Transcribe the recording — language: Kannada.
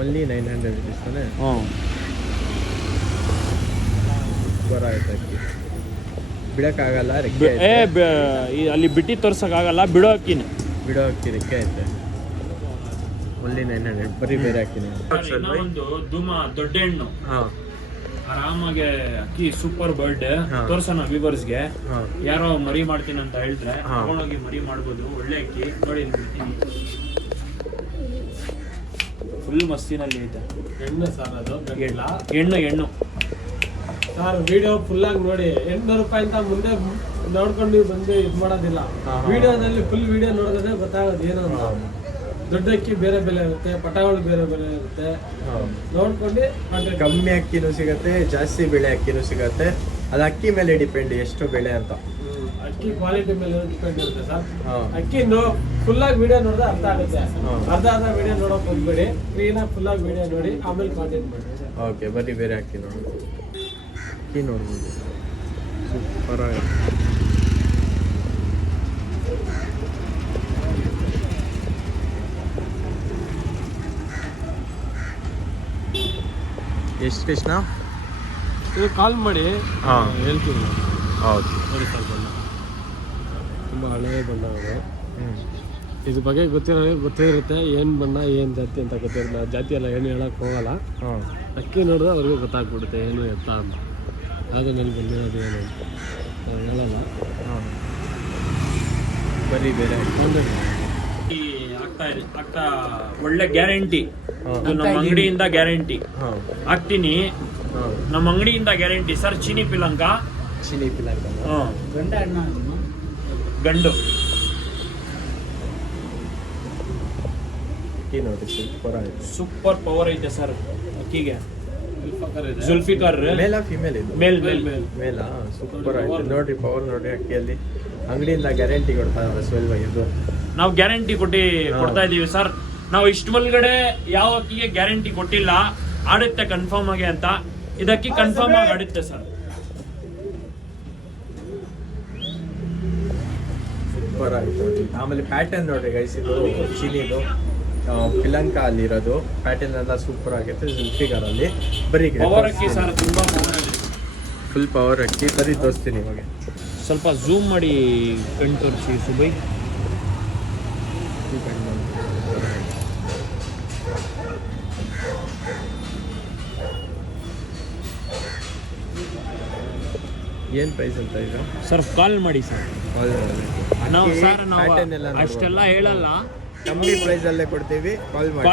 ಓನ್ಲಿ 900 rupees ತಾನೆ. ಹ್ಞೂ ಸೂಪರ್ ಆಯ್ತು ಅಕ್ಕಿ. ಬಿಡೋಕ್ಕಾಗಲ್ಲ ರೆಕ್ಕೆ ಅಲ್ಲಿ ಬಿಟ್ಟು ತೋರ್ಸೋಕ್ಕಾಗಲ್ಲ, ಬಿಡೋ ಅಕ್ಕಿನೇ. ಬಿಡೋ ಅಕ್ಕಿ ರೆಕ್ಕೆ ಐತೆ. ಓನ್ಲಿ 900 ಬರೀ ಬೇರೆ ಅಕ್ಕಿನೇ. ಒಂದು ಧೂಮ ದೊಡ್ಡ ಹೆಣ್ಣು ಹಾಂ ಆರಾಮಾಗೆ ಅಕ್ಕಿ ಸೂಪರ್ ಬರ್ಡ್ ತೋರ್ಸೋಣ ವ್ಯೂವರ್ಸ್ಗೆ. ಯಾರೋ ಮರಿ ಮಾಡ್ತೀನಿ ಅಂತ ಹೇಳಿದ್ರೆ ತಗೊಂಡೋಗಿ ಮರಿ ಮಾಡ್ಬೋದು. ಒಳ್ಳೆ ಅಕ್ಕಿ ನೋಡಿ, ಫುಲ್ ಮಸ್ತಿನಲ್ಲಿ ಐತೆ. ಹೆಣ್ಣು ಸರ್ ಅದು ಹೆಣ್ಣು ಸರ್ ವಿಡಿಯೋ ಫುಲ್ ಆಗಿ ನೋಡಿ. 800 ರೂಪಾಯಿ ಅಂತ ಮುಂದೆ ನೋಡ್ಕೊಂಡು ಬಂದು ಇದು ಮಾಡೋದಿಲ್ಲ. ವಿಡಿಯೋದಲ್ಲಿ ಫುಲ್ ವಿಡಿಯೋ ನೋಡಿದ್ರೆ ಗೊತ್ತಾಗೋದು ಏನು ಅಂತ. ದೊಡ್ಡ ಅಕ್ಕಿ ಬೇರೆ ಬೆಲೆ ಇರುತ್ತೆ, ಪಟಾಗಳು ಬೇರೆ ಬೆಲೆ ಇರುತ್ತೆ. ನೋಡ್ಕೊಂಡು ಕಮ್ಮಿ ಅಕ್ಕಿನೂ ಸಿಗುತ್ತೆ, ಜಾಸ್ತಿ ಬೆಳೆ ಅಕ್ಕಿನೂ ಸಿಗುತ್ತೆ. ಅದು ಅಕ್ಕಿ ಮೇಲೆ ಡಿಪೆಂಡ್ ಎಷ್ಟು ಬೆಳೆ ಅಂತ. ಅಕ್ಕಿ ಕ್ವಾಲಿಟಿ ಮೇಲೆ ಡಿಪೆಂಡ್ ಇರುತ್ತೆ ಸರ್. ಅಕ್ಕಿ ಫುಲ್ ಆಗಿ ವಿಡಿಯೋ ನೋಡಿದ್ರೆ ಅರ್ಥ ಆಗುತ್ತೆ. ಅರ್ಧ ವಿಡಿಯೋ ನೋಡೋಕೆ ಹೋಗ್ಬೇಡಿ, ಕ್ಲೀನಾಗಿ ಫುಲ್ ಆಗಿ ವಿಡಿಯೋ ನೋಡಿ ಆಮೇಲೆ ಕಾಂಟೆಂಟ್ ಮಾಡಿ. ಓಕೆ ಬರೀ ಬೇರೆ ಅಕ್ಕಿ ನೋಡ್ಬೋದು. ಅಕ್ಕಿ ನೋಡ್ಬೋದು ಸೂಪರ್ ಆಗಿದೆ. ಎಷ್ಟು ಕೃಷ್ಣ? ಇದು ಕಾಲ್ ಮಾಡಿ ಹಾಂ ಹೇಳ್ತೀನಿ. ಹೌದು ನೋಡಿ ಸರ್, ಬಣ್ಣ ತುಂಬ ಹಳೆಯ ಬಣ್ಣ ಅದು. ಹ್ಞೂ ಇದ್ರ ಬಗ್ಗೆ ಗೊತ್ತೇ ಇರುತ್ತೆ, ಏನು ಬಣ್ಣ ಏನು ಜಾತಿ ಅಂತ ಗೊತ್ತಿರುತ್ತೆ. ನಾವು ಜಾತಿ ಎಲ್ಲ ಏನು ಹೇಳಕ್ಕೆ ಹೋಗಲ್ಲ. ಹಾಂ ಅಕ್ಕಿ ನೋಡಿದ್ರೆ ಅವ್ರಿಗೆ ಗೊತ್ತಾಗ್ಬಿಡುತ್ತೆ ಏನು ಎತ್ತ ಅಂತ. ಯಾವುದೇ ಮೇಲೆ ಬಂದಿರೋದು ಏನು ಅಂತ ನಾವು ಹೇಳಲ್ಲ. ಹಾಂ ಬರೀ ಬೇರೆ ಆಗ್ತಾ ಇದೆ, ಆಗ್ತಾ ಒಳ್ಳೆ ಗ್ಯಾರಂಟಿ. ನಮ್ಮ ಅಂಗಡಿಯಿಂದ ಗ್ಯಾರಂಟಿ ಹಾಂ ಹಾಕ್ತೀನಿ. ಹಾಂ ನಮ್ಮ ಅಂಗಡಿಯಿಂದ ಗ್ಯಾರಂಟಿ ಸರ್. ಚೀನಿ ಪಿಲಂಕ ಚಿನಿ ಪಿಲಾಕ ಗಂಡು ಅಕ್ಕಿ ನೋಡಿ ಸೂಪರ್ ಆಗಿದೆ. ಸೂಪರ್ ಪವರ್ ಐತೆ ಸರ್ ಅಕ್ಕಿಗೆ. ಜುಲ್ಫಿಕರ್ ಮೇಲಾ ಫಿಮೇಲ್ ಇದು? ಮೇಲ್ ಮೇಲಾ? ಸೂಪರ್ ಆಗಿದೆ ನೋಡ್ರಿ, ಪವರ್ ನೋಡ್ರಿ ಅಕ್ಕಿಯಲ್ಲಿ. ಅಂಗಡಿಯಿಂದ ಗ್ಯಾರಂಟಿ ಕೊಡ್ತಾರೆ ಇದು. ನಾವು ಗ್ಯಾರಂಟಿ ಕೊಡ್ತಾ ಇದೀವಿ ಸರ್. ನಾವು ಇಷ್ಟು ಒಳಗಡೆ ಯಾವ ಅಕ್ಕಿಗೆ ಗ್ಯಾರಂಟಿ ಕೊಟ್ಟಿಲ್ಲ. ಆಡುತ್ತೆ ಕನ್ಫರ್ಮ್ ಆಗಿ ಅಂತ. ಇದಕ್ಕಿ ಕನ್ಫರ್ಮ್ ಆಗಿ ಆಡುತ್ತೆ ಸರ್. ಸೂಪರ್ ಆಗಿದೆ ನೋಡಿ. ಆಮೇಲೆ ಪ್ಯಾಟರ್ನ್ ನೋಡ್ರಿ ಗೈಸ್, ಇದು ಚಿನಿದು ಪಿಲಂಕ ಅಲ್ಲಿರೋದು ಪ್ಯಾಟರ್ನ್ ಎಲ್ಲ ಸೂಪರ್ ಆಗೈತೆ. ಜುಲ್ಫಿಕರ್ ಅಲ್ಲಿ ಬರೀ ಪವರ್ ಅಕ್ಕಿ ಸರ್, ತುಂಬಾ ಫುಲ್ ಪವರ್ ಅಕ್ಕಿ. ಬರೀ ತೋರಿಸ್ತೀನಿ ಇವಾಗ. ಸ್ವಲ್ಪ ಝೂಮ್ ಮಾಡಿ ಕಣ್ ತೋರಿಸಿ ಸುಬೈ. ಏನು ಪ್ರೈಸ್ ಅಂತ ಇದು ಸರ್? ಕಾಲ್ ಮಾಡಿ ಸರ್. ನಾವು ಪ್ಯಾಟರ್ನ್ ಎಲ್ಲ ಅಷ್ಟೆಲ್ಲ ಹೇಳಲ್ಲ, ಕಮ್ಮಿ ಪ್ರೈಸಲ್ಲೇ ಕೊಡ್ತೀವಿ. ಕಾಲ್ ಮಾಡಿ.